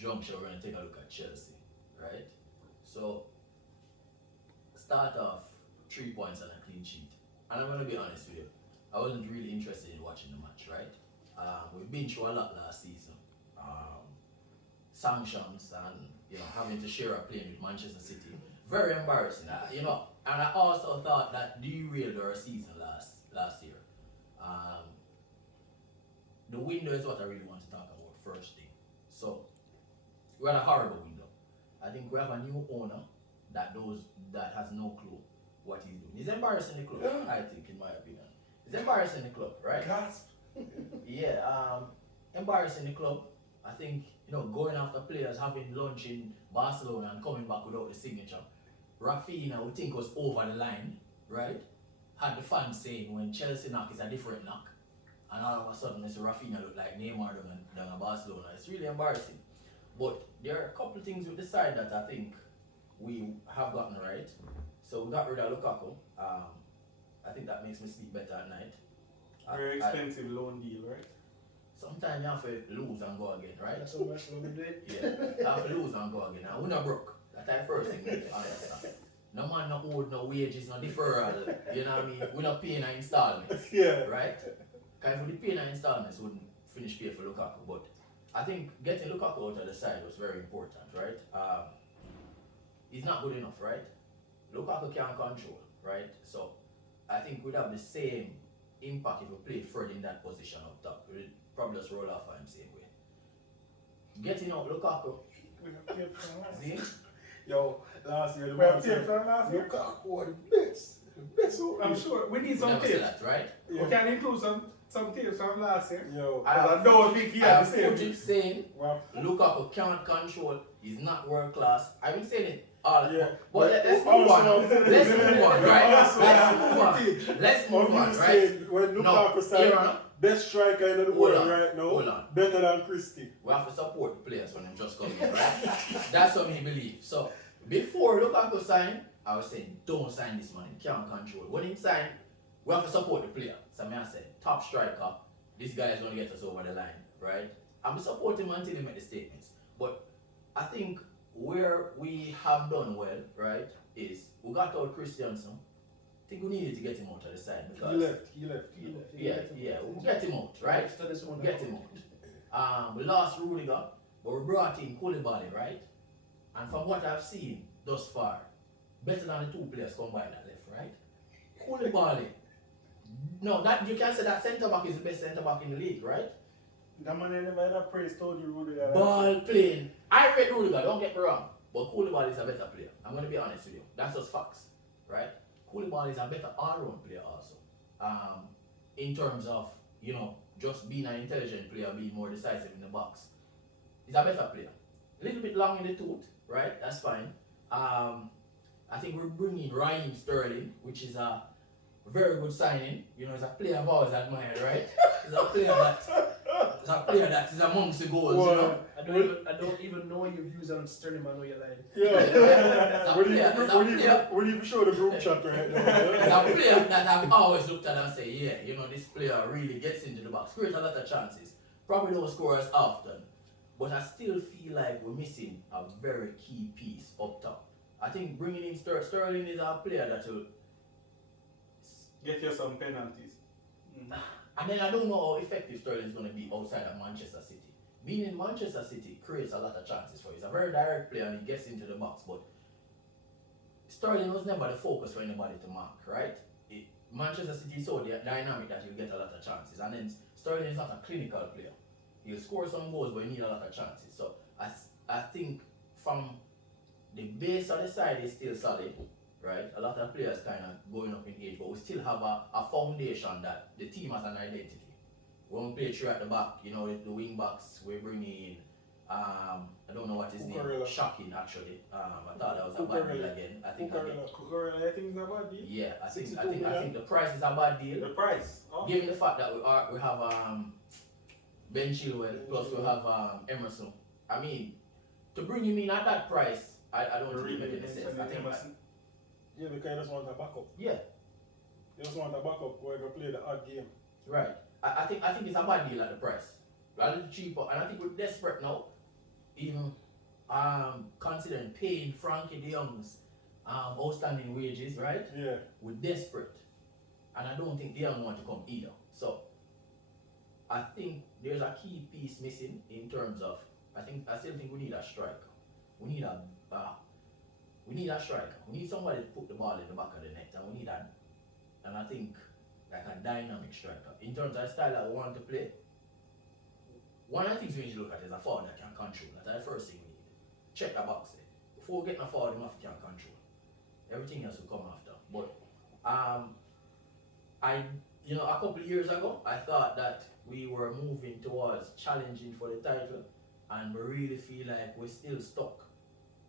juncture, we're going to take a look at Chelsea, right? So, start off 3 points and a clean sheet. And I'm going to be honest with you, I wasn't really interested in watching the match, right? We've been through a lot last season. Sanctions and having to share a plane with Manchester City. Very embarrassing. And I also thought that derailed our season last year. The window is what I really want to talk about first thing. So we had a horrible window. I think we have a new owner that has no clue what he's doing. He's embarrassing the club, I think, in my opinion. He's embarrassing the club, right? Gasp. Yeah, embarrassing the club. I think, going after players, having lunch in Barcelona and coming back without the signature. Rafinha, we think was over the line, right? Had the fans saying when Chelsea knock, it's a different knock. And all of a sudden, Mr. Rafinha look like Neymar than a Barcelona. It's really embarrassing. But there are a couple of things with the side that I think we have gotten right. So we got rid of Lukaku. I think that makes me sleep better at night. Very expensive loan deal, right? Sometimes you have to lose and go again, right? That's how much we do it. Yeah, you have to lose and go again. And we're not broke. That's the first thing we need to understand. No man, no owed, no wages, no deferral. You know what I mean? We're not paying our installments. Yeah. Right? Because if we paying our installments, we wouldn't finish pay for Lukaku. But I think getting Lukaku out of the side was very important, right? He's not good enough, right? Lukaku can't control, right? So I think we'd have the same impact if we played Fred in that position up top. We'd probably just roll off him same way. Getting out Lukaku. We have paid from last year. See? Yo, last year the We have man paid said, from last year. Lukaku was the best. The best. I'm sure we need We some never say tapes. that, right? Yeah. We can include some tapes from last year. Yo. I don't think he I had have the same. footage saying Well, Lukaku can't control, he's not world class. I've been saying it all. yeah. But let's move on. Also, Let's move on, right? also, Let's move on. footage Let's move of on, you right? saying when No, Lukaku signed, Aaron, best striker in the Hold world on, right now, hold on. better than Christie. We have to support the players when they just come in, right? That's what we believe. So before Lukaku signed, I was saying, don't sign this man, he can't control. When he signed, we have to support the player. So I said, top striker, this guy is going to get us over the line, right? I'm supporting him until he make the statements. But I think where we have done well, right, is we got out Christiansen. I think we needed to get him out of the side because He left. yeah, we'll get him out, right? After this one, Get him out. We lost Rudiger, but we brought in Koulibaly, right? And from what I've seen thus far, better than the two players combined that left, right? Koulibaly. No, that you can say that centre back is the best centre back in the league, right? that man never had a praise told you Rudiger. Ball playing. I rate Rudiger, don't get me wrong, but Koulibaly is a better player. I'm going to be honest with you. That's just facts, right? Koulibaly is a better all-round player also. In terms of, just being an intelligent player, being more decisive in the box. He's a better player. A little bit long in the tooth, right? That's fine. I think we're bringing Raheem Sterling, which is a very good signing. He's a player I've always admired, right? He's a player that is amongst the goals, I don't even know your views on Sterling, I know you're lying. Yeah. It's a player. We need to show the group chat right now. It's a player that I've always looked at and say, this player really gets into the box, creates a lot of chances. Probably don't score as often, but I still feel like we're missing a very key piece up top. I think bringing in Sterling is a player that will. Get you some penalties. And then I don't know how effective Sterling is going to be outside of Manchester City. Being in Manchester City creates a lot of chances for you. He's a very direct player and he gets into the box, but Sterling was never the focus for anybody to mark, right? Manchester City is so dynamic that you'll get a lot of chances. And then Sterling is not a clinical player. He'll score some goals, but he needs a lot of chances. So I think from the base of the side is still solid, right? A lot of players kind of going up in age, but we still have a foundation that the team has an identity. We won't play three at the back, the wing backs, we're bringing in, I don't know what his name Cucurella. is, shocking actually. I thought that was a bad deal again. I think Cucurella, I think is a bad deal. yeah, I 62 think million. the price is a bad deal. The price. Oh. Given the fact that we have Ben Chilwell, plus we have Emerson. I mean, to bring him in at that price, I don't really make any sense. I think Yeah, because you just want a backup. yeah, You just want a backup where you can play the odd game. right. I think it's a bad deal at the price. A little cheaper, and I think we're desperate now. even considering paying Frankie de Jong's outstanding wages, right? Yeah. We're desperate. And I don't think De Jong want to come either. So I think there's a key piece missing in terms of I still think we need a striker. We need a striker. We need somebody to put the ball in the back of the net, and we need and I think like a dynamic striker. In terms of the style that we want to play, one of the things we need to look at is a forward that can control. That's the first thing we need. Check the box there. Before we get a forward, we have to can control. Everything else will come after. But a couple of years ago, I thought that we were moving towards challenging for the title, and we really feel like we're still stuck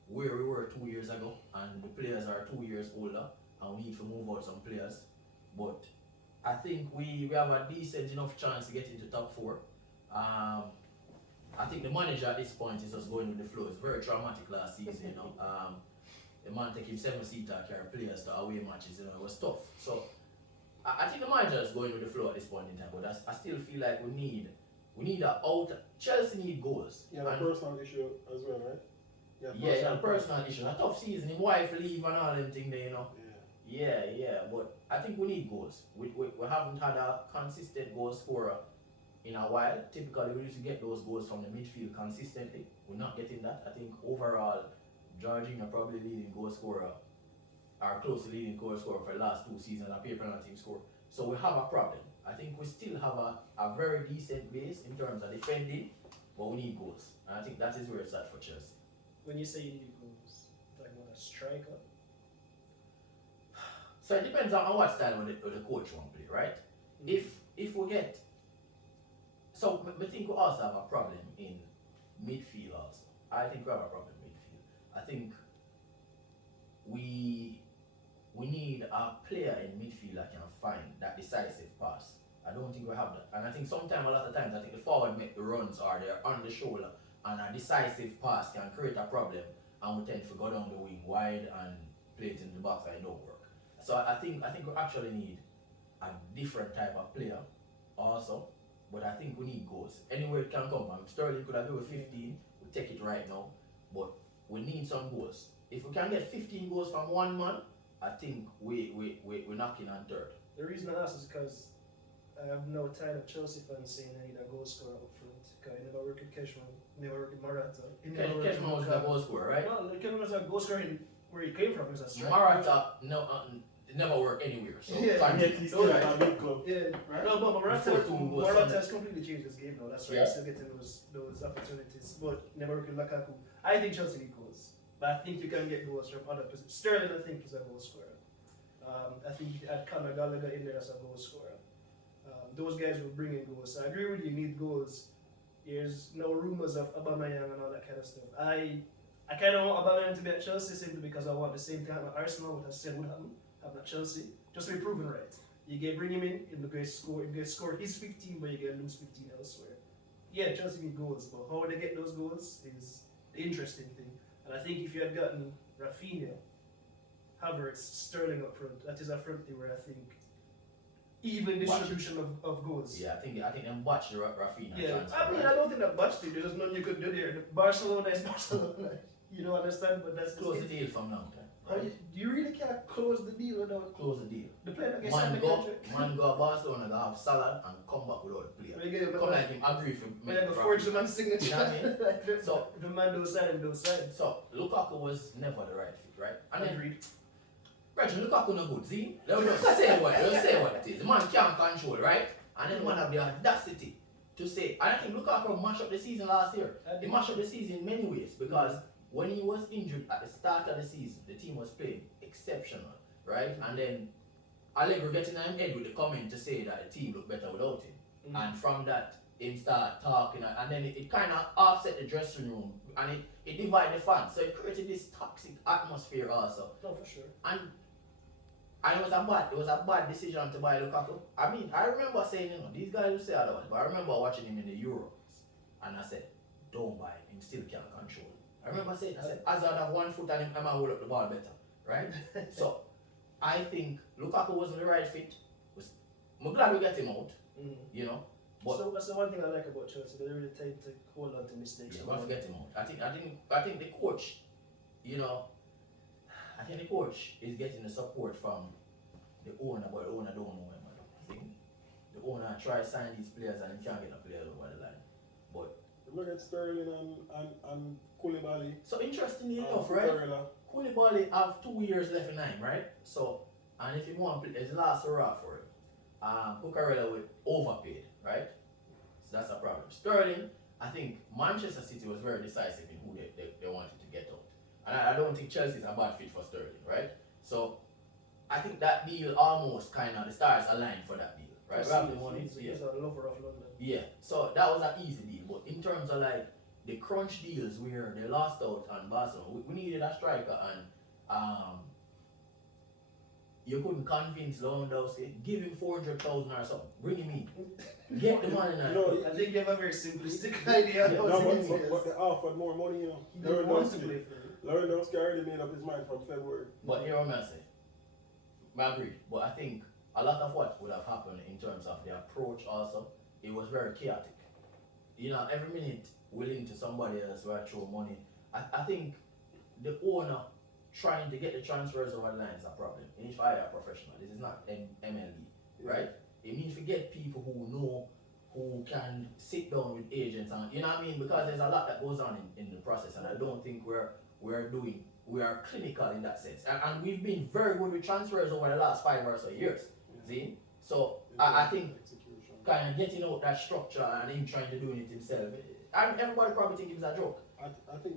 where we were 2 years ago, and the players are 2 years older, and we need to move out some players. But I think we have a decent enough chance to get into top 4. I think the manager at this point is just going with the flow. It's very traumatic last season, The man take him 7-seater, carry players to away matches, it was tough. So I think the manager is going with the flow at this point in time, but I still feel like we need a out. Chelsea need goals. Yeah, a personal issue as well, right? Yeah, a personal issue. A tough season, his wife leave and all them things there, Yeah. Yeah, but I think we need goals. We haven't had a consistent goal scorer in a while. Typically, we used to get those goals from the midfield consistently. We're not getting that. I think overall, Jorginho probably leading goal scorer, or close to leading goal scorer for the last 2 seasons, and a paper penalty score. So we have a problem. I think we still have a very decent base in terms of defending, but we need goals. And I think that is where it's at for Chelsea. When you say you need goals, like what, a striker? So it depends on what style the coach want to play, right? If we get, so I think we also have a problem in midfield also. I think we have a problem in midfield. I think we need a player in midfield that can find that decisive pass. I don't think we have that. And I think sometimes, a lot of times, I think the forward make the runs or they're on the shoulder, and a decisive pass can create a problem, and we tend to go down the wing wide and play it in the box and it don't work. So I think we actually need a different type of player also, but I think we need goals. Anywhere it can come from. Sterling could have been with 15, we take it right now, but we need some goals. If we can get 15 goals from one man, I think we're knocking on third. The reason I ask is because I have no time of Chelsea fans saying I need a goal scorer up front. Because I never worked with Cashman, never worked with Morata. Cashman was the goal scorer, right? No, Cashman was a goal scorer in where he came from. He was a striker. Morata, never worked anywhere. So He's still at a big club. Yeah, right? No, but Morata Before 2 goals. has completely changed his game now. That's why Yeah. he's still getting those opportunities. But never worked with Lukaku. I think Chelsea need goals. But I think you can get goals from other positions. Sterling, I think, is a goal scorer. I think you add Conor Gallagher in there as a goal scorer. Those guys will bring in goals. So I agree with you, need goals. There's no rumours of Aubameyang and all that kind of stuff. I kind of want Aubameyang to be at Chelsea simply because I want the same thing at Arsenal, what I said would happen at Chelsea. Just to be proven right. You bring him in, he'll get score his 15, but you get lose 15 elsewhere. Yeah, Chelsea need goals, but how they get those goals is the interesting thing. And I think if you had gotten Rafinha, Havertz, Sterling up front, that is a front three where I think even distribution of goals. Yeah, I think them watch the Rafinha Yeah, transfer. I mean, I don't think that botched it. There's nothing you could do there. Barcelona is Barcelona. You don't understand, but that's Close the the deal from now. you really can't close the deal without Close the deal. the player that gets signed the contract. Man go Barcelona to have Salah and come back without the player. We get Come like him agree for we have a forge the man's signature. You know what I mean? So- the man don't sign and don't sign. So Lukaku was never the right fit, right? And then Agreed. Brethren, Lukaku no good, see? Let us say what it is. The man can't control, right? And then the man have the audacity to say, and I think Lukaku mashed up the season last year. He mashed up the season in many ways because when he was injured at the start of the season, the team was playing exceptional, right? And then Allegri getting on him head with the comment to say that the team looked better without him. And from that, him start talking, and then it kind of offset the dressing room, and it divided the fans. So it created this toxic atmosphere also. No, for sure. And it was a bad decision to buy Lukaku. I mean, I remember saying, these guys will say otherwise, but I remember watching him in the Euros, and I said, don't buy him, he still can't control. I remember saying, Hazard have 1 foot and him might hold up the ball better, right? So, I think Lukaku wasn't the right fit. I'm glad we got him out, But So that's the one thing I like about Chelsea. They really tend to hold on to mistakes. yeah, don't forget him out. I think the coach, you know, I think the coach is getting the support from the owner, but the owner don't know him. I think the owner try sign these players and he can't get the players over the line. But Look at Sterling and Koulibaly. so interestingly and enough, right? Cucurella. Koulibaly have 2 years left in him, right? So, and if he want to play, his last hurrah for him. Cucurella will overpaid, right? So that's a problem. Sterling, I think Manchester City was very decisive in who they wanted to get out. And I don't think Chelsea is a bad fit for Sterling, right? So, I think that deal almost kind of, the stars aligned for that deal, right? Rather than money, yeah. He's a lover of London. Yeah, so that was an easy deal. But in terms of like the crunch deals where they lost out on Barcelona, we needed a striker and you couldn't convince Lewandowski, give him 400,000 or something, bring him in, get the money now. No, I think you have a very simplistic idea Yeah, about No, things. but they offered more money, you know. He didn't want to play Lewandowski for you. Lewandowski already made up his mind from February. But here I'm say, I agree. But I think a lot of what would have happened in terms of the approach also, it was very chaotic. You know, every minute willing to somebody else where throw money. I think the owner trying to get the transfers over the line is a problem. You need to hire a professional. This is not MLB, right? You need to get people who know, who can sit down with agents and, you know what I mean? Because there's a lot that goes on in the process, and I don't think we are clinical in that sense. And we've been very good with transfers over the last 5 or so years. See? So I think Execution. kind of getting out that structure and him trying to do it himself. And everybody probably think it's a joke. I think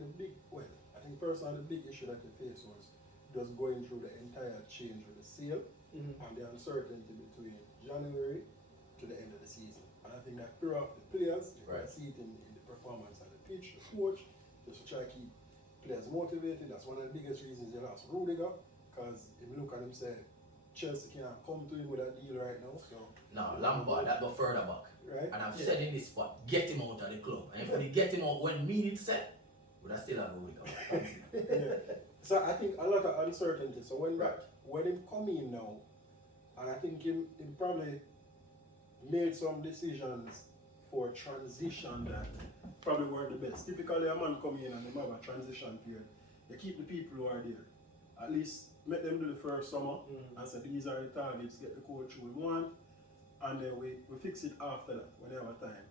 I think personally the big issue that they faced was just going through the entire change with the sale Mhm. and the uncertainty between January to the end of the season. And I think that threw off the players. You can Right. see it in the performance on the pitch, the coach, just to try to keep players motivated. That's one of the biggest reasons they lost Rudiger, because if you look at him, say Chelsea can't come to him with a deal right now. So Now, Lampard, that go further back. right? And I've Yeah. said in this spot, get him out of the club. And if we get him out when needed set, would I still have a week Yeah. So I think a lot of uncertainty. So when him come in now, and I think him probably made some decisions for transition that probably weren't the best. Typically a man come in and they have a transition period. They keep the people who are there. At least make them do the first summer and say these are the targets, get the coach who we want, and then we fix it after that when they have a time.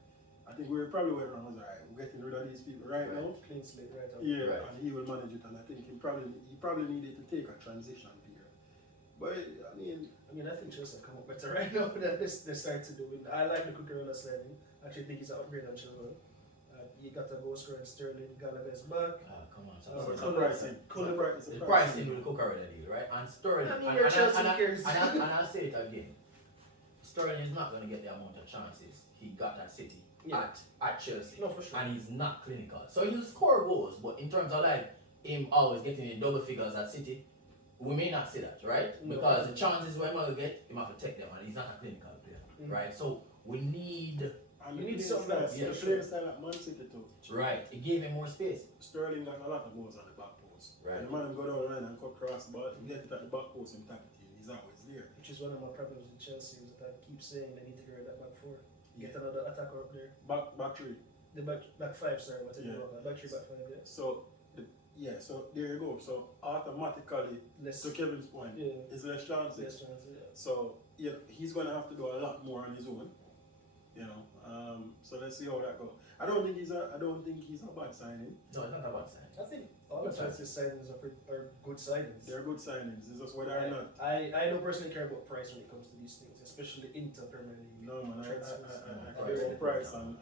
I think we probably went around and was alright, we're getting rid of these people right now. Clean slate right out. Yeah, Right. and he will manage it, and I think he probably needed to take a transition period. But I mean, I think Chelsea have come up better right now than they start to do. I like the Cucurella signing. I actually think he's an upgrade on Chilwell. He got a goal scorer in Sterling, Gallagher's back. Come on, Oh, it's so a pricing. It's a the pricing. pricing with the Cucurella deal, right? And Sterling, I mean, and, you're and, Chelsea and, and, kids. and I'll say it again. Sterling is not going to get the amount of chances he got at City Yeah. at Chelsea. No, for sure. And he's not clinical. So he'll score goals, but in terms of like him always getting in double figures at City, we may not see that, right? No. Because the chances where he'll get, he have to take them, and he's not a clinical player, Mhm. right? So we need, And You the need playing something style- else, the for playing sure. style at Man City too. right? It gave him more space. Sterling got a lot of goals on the back post. Right. When the man go down the line and cut cross the ball, he get it at the back post and tap it in. He's always there. Which is one of my problems with Chelsea, is that I keep saying they need to get rid of that back four. Get Yeah. another attacker up there. Back three. The back five, sorry, what's it Yeah. called? Back three, back five, yeah. So so there you go. So automatically, Less, to Kevin's point, yeah, it's less chances. less chance, yeah. So yeah, he's gonna have to do a lot more on his own. You know. So let's see how that goes. I don't think he's a bad signing. No, it's not about saying. I think all of Chelsea's signings are good signings. They're good signings. It's just whether or not. I don't personally care about price when it comes to these things, especially into Premier League. No man, transfers. I agree with price and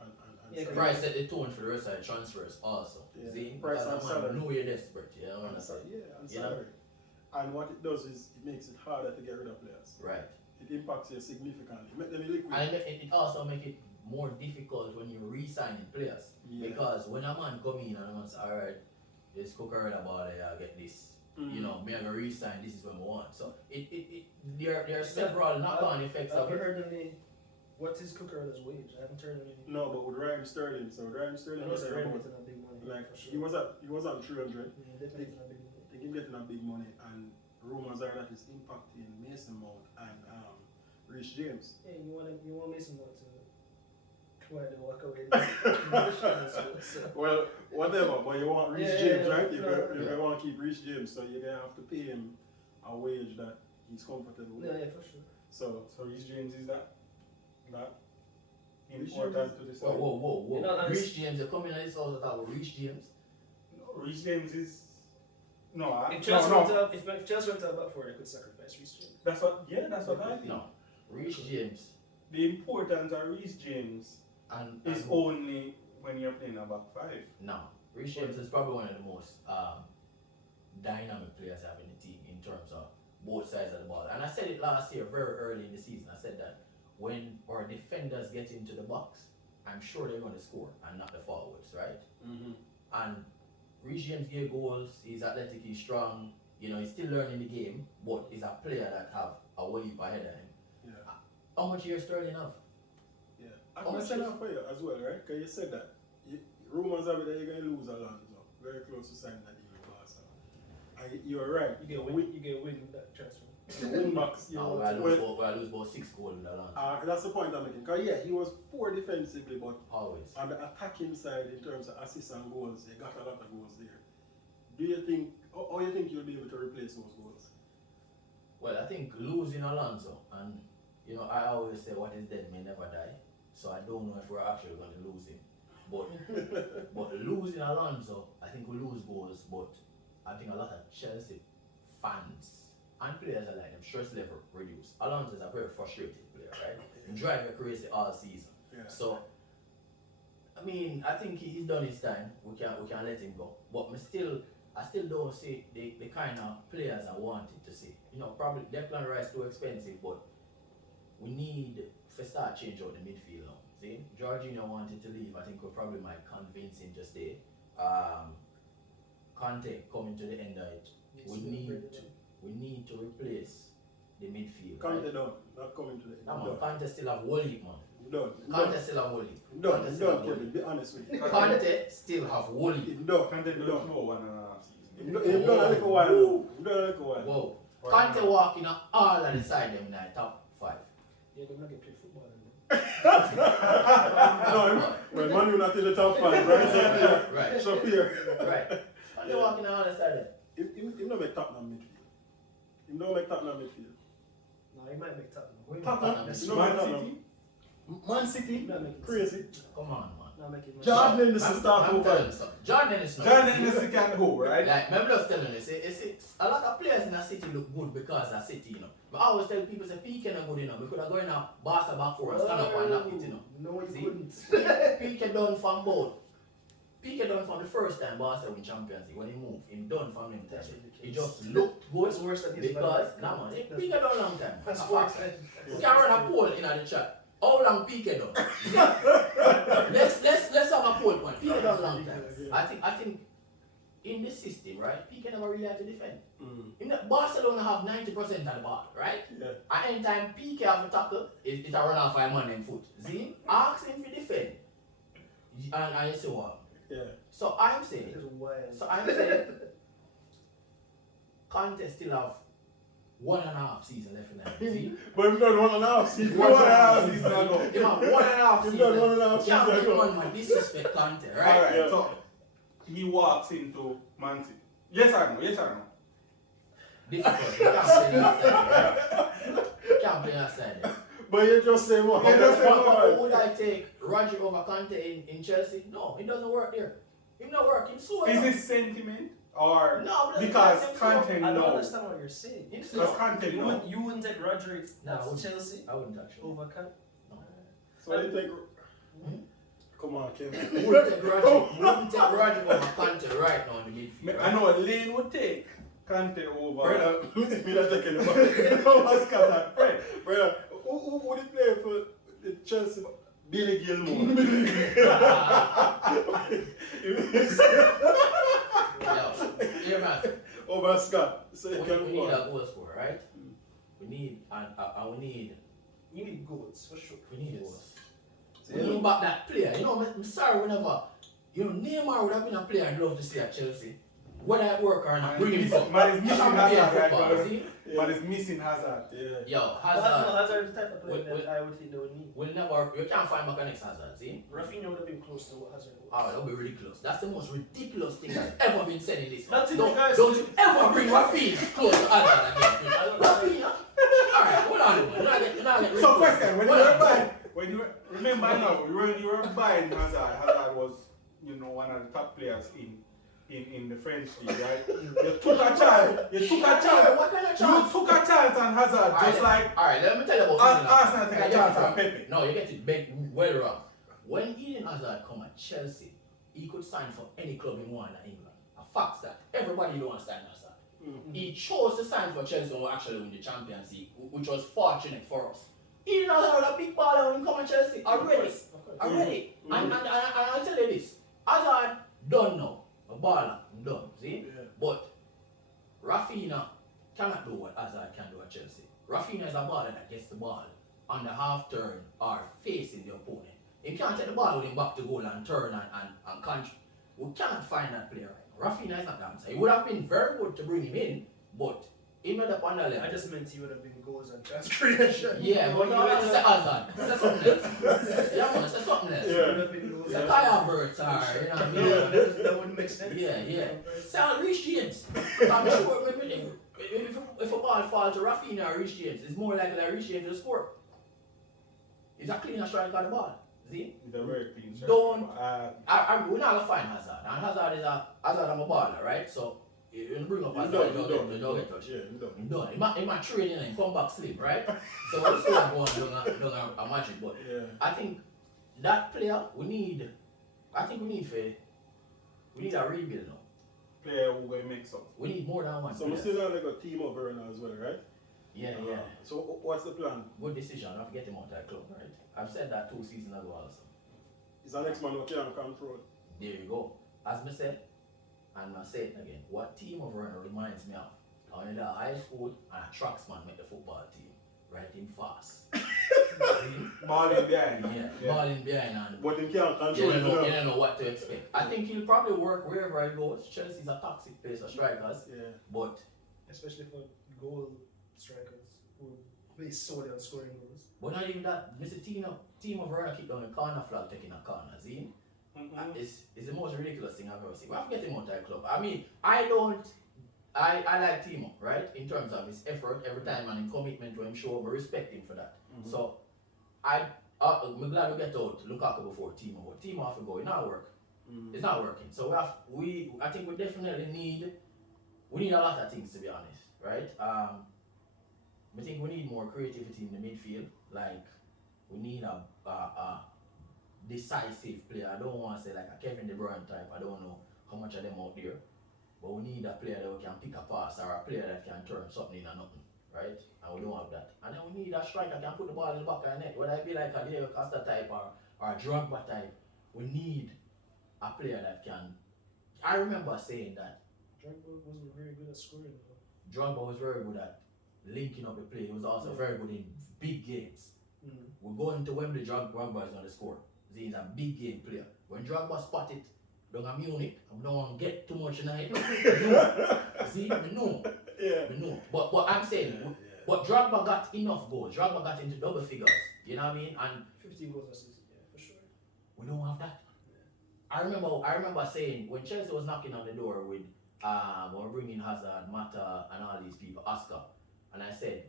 Yeah, salary. Price set the tone for the rest of the transfers also. Yeah. See? Price Because and the man salary. know you're desperate, you know what I'm And saying? and You know? salary. And what it does is it makes it harder to get rid of players. Right. It impacts you significantly. Make them liquid. And it also make it more difficult when you're re-signing players. Yeah. Because when a man come in and a man say, alright, this Cucurella ball there, I get this. You know, me I go re-sign, this is what I want. So there are several knock-on effects Have of you it. heard any? What is Cucurella's wage? I haven't heard any. No, but with Raheem Sterling, so Raheem I Sterling know was they're around, getting a big money. like for he sure. was on 300. Yeah, definitely getting a big money. They keep getting a big money, and rumors are that it's impacting Mason Mount and Reece James. Yeah, you want Mason Mount to Why they walk away? Well, whatever, but you want Reece Yeah, James, yeah, right? yeah. You want to keep Reece James, so you're going to have to pay him a wage that he's comfortable with. Yeah, for sure. So, Reece James is that Reece important to this? Whoa. You know, Reece James, you're coming at this house and talk about Reece James. No, Reece James is If Chelsea went up, if Chelsea went up back four, they could sacrifice Reece James. That's what I think. No. Reece James The importance of Reece James and is only when you're playing a back five. no. Reece James is probably one of the most dynamic players I have in the team in terms of both sides of the ball. And I said it last year, very early in the season. I said that when our defenders get into the box, I'm sure they're going to score and not the forwards, right? mm-hmm. And Reece James gave goals. He's athletic. He's strong. You know, he's still learning the game, but he's a player that have a whole heap ahead of him. Yeah. How much years Sterling have? Yeah. I How much question is- that for you as well, right? Because you said that. Rumors have it that you're going to lose Alonso. Very close to signing that deal with Barca. And you're right. You get win with that transfer. The wing backs. No, we lose about 6 goals in the Alonso. That's the point I'm making. Because, yeah, he was poor defensively, but Always. on the attacking side, in terms of assists and goals, he got a lot of goals there. Do you think, how you think you'll be able to replace those goals? Well, I think losing Alonso, and you know, I always say what is dead may never die. So I don't know if we're actually going to lose him. But losing Alonso, I think we lose goals, but I think a lot of Chelsea fans and players alike, them stress level reduce. Alonso is a very frustrated player, right? He drive you crazy all season. Yeah. So I mean, I think he's done his time. We can let him go. But I still don't see the kind of players I wanted to see. You know, probably Declan Rice too expensive, but we need to start change out the midfield now. See, Jorginho wanted to leave. I think we probably might convince him to stay. Conte coming to the end of it. We need to replace the midfield. Conte Right? done, not coming to the end. No, man, Conte still have whole heap, man. Done. Conte still have whole heap. Done, Conte still have whole Kevin, heap. be honest with you. Conte still have whole heap. Him done. Can't they do Done. it for 1.5 seasons? Him done a little while now. Him done a little while. Whoa. Conte walking on all of the side them in the top 5. Yeah, they're not going to play football anymore. No, well, Man U not in the top 5, right? Right. So here. Right. Conte walking on all the side them. Him don't make Tottenham midfield. Him don't make Tottenham midfield. No, he might make Tottenham. Tottenham. That's He don't Man make Tottenham. City? Man City. Not making Crazy. Come on, man. Not making Man Jordan City. Henderson start I'm over. telling you something. Jordan Henderson. John Henderson can go, right? Like, I'm just telling you, it's a lot of players in the city look good because of City, you know. But I always tell people, say, Pique not good enough. We could have gone in a Barca back four and stand up and knock it, you know. No, you See? couldn't. Pique done from both. Pique done from the first time Barca win Champions League. When he moved, him done from him time. That's ridiculous. He just looked good That's worse than his because, bad nah luck. man, Pique done long time. That's A worse fact. than We can run a poll in the chat. How long Pique done? let's have a poll one. Pique done long time. I think in this system, right, Pique never really had to defend. In the Barcelona have 90% of the ball, right? Yeah. At any time Pique have a tackle, it a run off 5 man in foot. See? Ask him to defend. And you see what? Yeah. So I'm saying, It's wild. Conte still have 1.5 season left in that. See? But him done 1.5 season. 1.5 season ago. Him have 1.5 Him season. done 1.5 Can't season make ago. man disrespect Conte, right? Alright, Yeah. so he walks into Man City. Yes or no? Yes or no? Difficult. You can't play that side, right? You can't play that side. But you just say what? You just say what? Would I take Roger over Conte in Chelsea? No, it doesn't work there. It not work. It's so. Is this sentiment or No, but because that's content I don't no? understand what you're saying. It's Because not. content no. You wouldn't take Rodri No, I at wouldn't. Chelsea I wouldn't actually. over Kante? So you think? Come on, Kevin. Wouldn't take Roger over Conte right now in the midfield. I know Lane would take Kante over. Brother, me not taking the ball. Over Scott and Brother, who would he play for the Chelsea? Billy Gilmore. Yeah, man. Over Scott. So We you can need go on. a goal scorer, right? We need You need goals for sure. goals. See, We need back that player. You know, I'm sorry whenever Neymar would have been a player I'd love to see at Chelsea. whether it work or not, Man bring him is up. man is That's missing how we play Hazard right football, now. see? Man is missing Hazard. Yeah. Yo, No, Hazard Hazard the type of player Wait. that I would think they would need. will never, you can't find mechanics Hazard, see? Rafinha would have been close to what Hazard was. Oh, that'll be ridiculous. That's the most ridiculous thing that's ever been said in this. Not in don't, regards don't to- you ever bring Rafinha close to Hazard again. I don't know. Rafinha? Alright, hold on. You're not getting So question, when you Hold were on. buying, remember now, when you were buying Hazard, Hazard was, one of the top players in the French league, right? You took a chance. What kind of You chance? took a chance on Hazard, just like Alright, let me tell you about Arsenal take a You get chance it on wrong. Pepe. No, you get it well wrong. When Eden Hazard come at Chelsea, he could sign for any club he wanted in England. A fact that everybody don't want to sign Hazard. He chose to sign for Chelsea when we actually win the Champions League, which was fortunate for us. Eden Hazard a big baller when he come at Chelsea already. Of course. Already. And I'll tell you this. Hazard done now. A baller, done. See? Yeah. But Rafinha cannot do what Hazard can do at Chelsea. Rafinha is a baller that gets the ball on the half turn or facing the opponent. He can't take the ball with him back to goal and turn and country. We cannot find that player right now. Rafinha is not the answer. It would have been very good to bring him in, but he made up on the level. I just meant he would have been goals and chance creation. Yeah, but no, that's say Hazard. Say something else. Yeah, man, say something else. He would have been goals Say and Kai Havertz or, you know what I mean? Yeah, that wouldn't make sense. Yeah. Say Reece James. I'm sure if a ball falls to Rafinha or Reece James, it's more likely that Reece James will score. He's a cleaner striker of the ball. See? He's a very clean shot. Don't- We're not gonna find Hazard. And Hazard I'm a baller, right? So you bring up Hazard, you don't get touched. Yeah, you done. He done. He might trade in and come back sleep, right? So we'll see what's going on down a magic. But Yeah. I think that player we need a rebuild now. Player who will mix up. We need more than one So we player. still have like a team of Werner as well, right? Yeah. So what's the plan? Good decision. I have to get him out of that club, right? I've said that 2 seasons ago also. Is the next man who can control? There you go. As I said, and I say it again, what team of runner reminds me of? Only the high school and a tracksman make the football team. Right in fast. See? Ball in behind. Yeah, balling behind and But he can't you control it. don't know what to expect. I think he'll probably work wherever he goes. Chelsea's a toxic place for strikers, Yeah. but Especially for goal strikers who play solely on scoring goals. not even that. Mr. Team of runner keep down the corner flag taking a corner, see? It's the most ridiculous thing I've ever seen. We have to get him out of that club. I mean, I like Timo, right? In terms of his effort every time and his commitment to him show, we respect him for that. So I'm glad we get out Lukaku before Timo, but Timo have to go. It's not work. It's not working. So I think we definitely need a lot of things, to be honest, right? I think we need more creativity in the midfield. Like we need a decisive player. I don't want to say like a Kevin De Bruyne type. I don't know how much of them out there. But we need a player that we can pick a pass or a player that can turn something into nothing, right? And we don't have that. And then we need a striker that can put the ball in the back of the net. Whether it be like a Diego Costa type or a Drogba type, we need a player that can. I remember saying that Drogba wasn't very good at scoring though. Drogba was very good at linking up the play. He was also very good in big games. We go into Wembley, Drogba is going to score. He's a big game player. When Drogba spotted down at Munich, I don't want to get too much tonight. See, we know. Yeah. We know. But I'm saying, but Drogba got enough goals. Drogba got into double figures. You know what I mean? And 15 goals a season, yeah, for sure. we don't have that. I remember saying when Chelsea was knocking on the door with when we're bringing Hazard, Mata, and all these people, Oscar, and I said,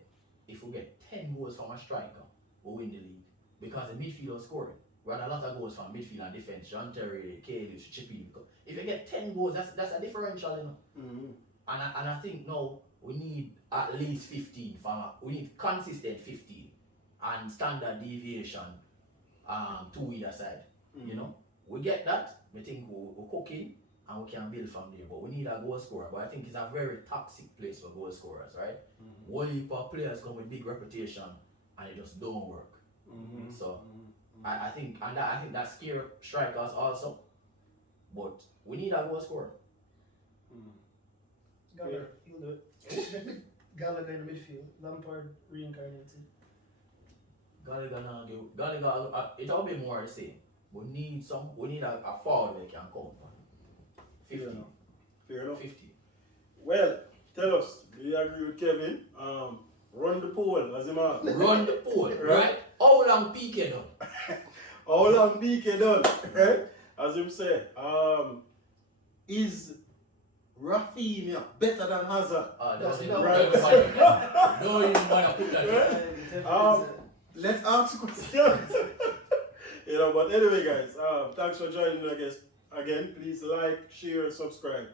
if we get 10 goals from a striker, we'll win the league because the midfield was scoring. We had a lot of goals from midfield and defense. John Terry, Kalish, Chippy. If you get 10 goals, that's a differential, you know. And I think now we need at least 15 we need consistent 15 and standard deviation to either side. You know, we get that. We think we're cooking and we can build from there. But we need a goal scorer. But I think it's a very toxic place for goal scorers, right? One heap of players come with big reputation and it just don't work. So I think that scares strikers also. But we need a goal scorer. Gallagher, he'll do it. Gallagher in the midfield. Lampard reincarnated. Gallagher, it'll be more the same. We need a forward that can count on. 15. Fair enough. 50. Well, tell us, do you agree with Kevin? Run the poll as a man. Run the poll, right? How long PK done? How long BK done? Right? As him say, is Rafinha better than Hazard? That's Don't not right. Don't even want to put that in. Let's ask questions. But anyway, guys, thanks for joining us again. Please like, share, and subscribe.